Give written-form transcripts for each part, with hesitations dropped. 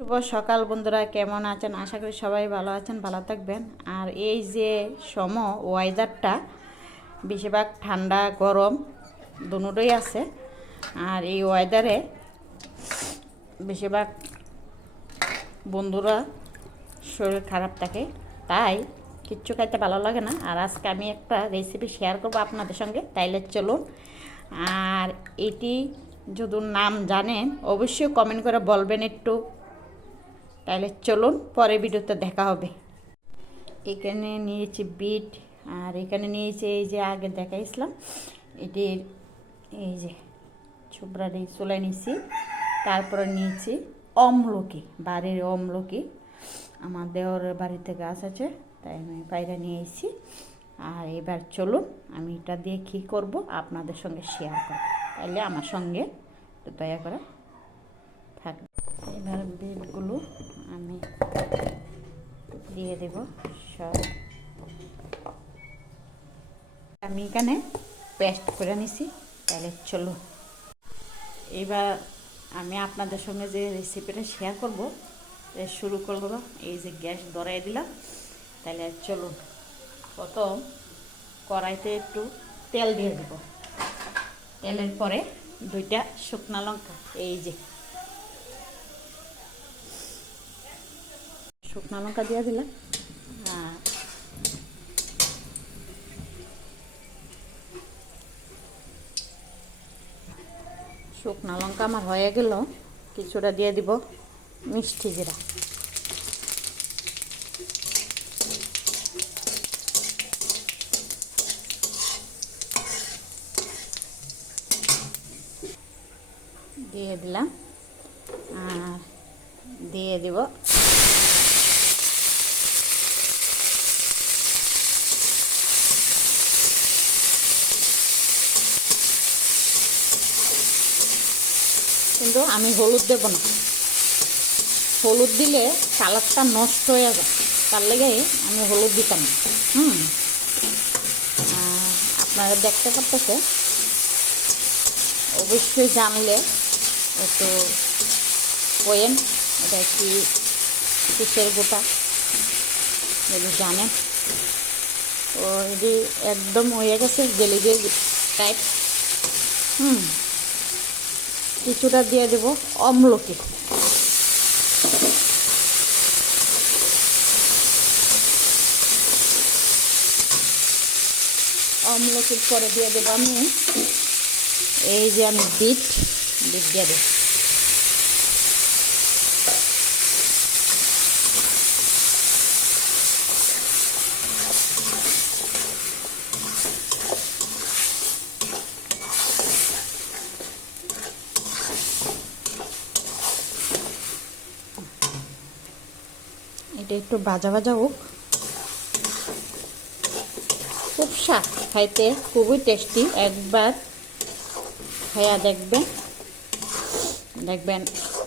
শুভ সকাল বন্ধুরা, কেমন আছেন? আশা করি সবাই ভালো আছেন, ভালো থাকবেন। আর এই যে ওয়েদারটা বেশিরভাগ ঠান্ডা গরম দুটোই আছে। আর এই ওয়েদারে বেশিরভাগ বন্ধুরা শরীর খারাপ থাকে, তাই কিচ্ছু খাইতে ভালো লাগে না। আর আজকে আমি একটা রেসিপি শেয়ার করবো আপনাদের সঙ্গে, তাইলে চলুন। আর এটি যদি নাম জানেন অবশ্যই কমেন্ট করে বলবেন একটু, তাহলে চলুন পরে ভিডিওতে দেখা হবে। এখানে নিয়েছি বিট, আর এখানে নিয়েছি এই যে আগে দেখাইছিলাম এটির এই যে ছোবরাটি চুলাই নিয়েছি। তারপরে নিয়েছি আমলকি, বাড়ির আমলকি, আমার দেওরের বাড়িতে গাছ আছে, তাই আমি পায়রা নিয়ে এসেছি। আর এবার চলুন আমি এটা দিয়ে কী করবো আপনাদের সঙ্গে শেয়ার করব, তাহলে আমার সঙ্গে দয়া করে থাকবে। এবার বিটগুলো আমি দিয়ে দেব সব। আমি এখানে পেস্ট করে নিছি, তাহলে চলো এবার আমি আপনাদের সঙ্গে যে রেসিপিটা শেয়ার করব শুরু করব। এই যে গ্যাস ধরাই দিলাম, তাহলে চলুন প্রথম কড়াইতে একটু তেল দিয়ে দেব। তেলের পরে দুইটা শুকনা লঙ্কা, এই যে শুকনা লঙ্কা দিয়ে দিলাম। আর শুকনা লঙ্কা আমার হয়ে গেল, কিছুটা দিয়ে দিব মিষ্টি জিরা। দিয়ে দিলাম, আর দিয়ে দিব কিন্তু আমি হলুদ দেব না, হলুদ দিলে কালারটা নষ্ট হয়ে যায়, তার লেগে আমি হলুদ দিতাম না। আপনারা দেখতে পারতেছে, অবশ্যই জানলে একটু কোয়েন এটা কি কিসের গোটা যদি জানেন। ও এটি একদম হয়ে গেছে জেলিদের টাইপ। কিছুটা দিয়ে দেব আমলকি। আমলকির পরে দিয়ে দেবো আমি এই যে আমি বিট দিয়ে দেব। এটা একটু ভাজা ভাজা হোক। খুব স্বাদ, খাইতে খুবই টেস্টি, একবার খাইয়া দেখবেন, দেখবেন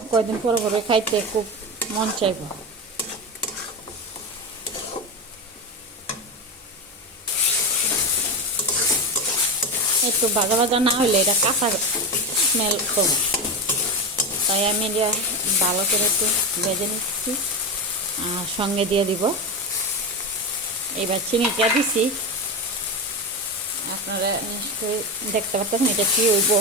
কয়দিন পরে পরে খাইতে খুব মন চাইব। একটু ভাজা ভাজা না হলে এটা কাঁচা স্মেল করবে, তাই আমি এটা ভালো করে একটু ভেজে নিচ্ছি। আর সঙ্গে দিয়ে দিব এবার চিনিটা দিছি, আপনারা নিশ্চয়ই দেখতে পাচ্ছেন এটা কি হইব।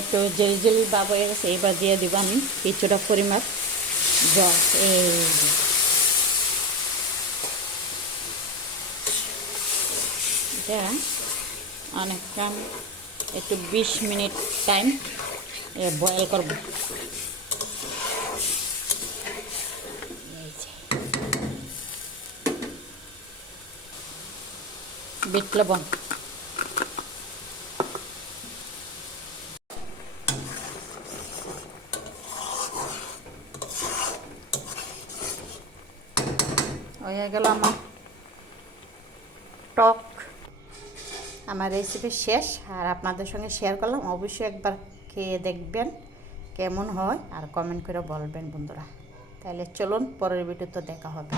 একটু জেলি জেলি ভাব হয়ে গেছে, এবার দিয়ে দিব আমি কিছুটা পরিমাপ জল। এটা অনেকটা একটু 20 মিনিট টাইম বয়েল করব। বিট লবণ। হয়ে গেল আমার টক। আমার রেসিপি শেষ, আর আপনাদের সঙ্গে শেয়ার করলাম। অবশ্যই একবার খেয়ে দেখবেন কেমন হয়, আর কমেন্ট করে বলবেন বন্ধুরা। তাহলে চলুন, পরের ভিডিওতে দেখা হবে।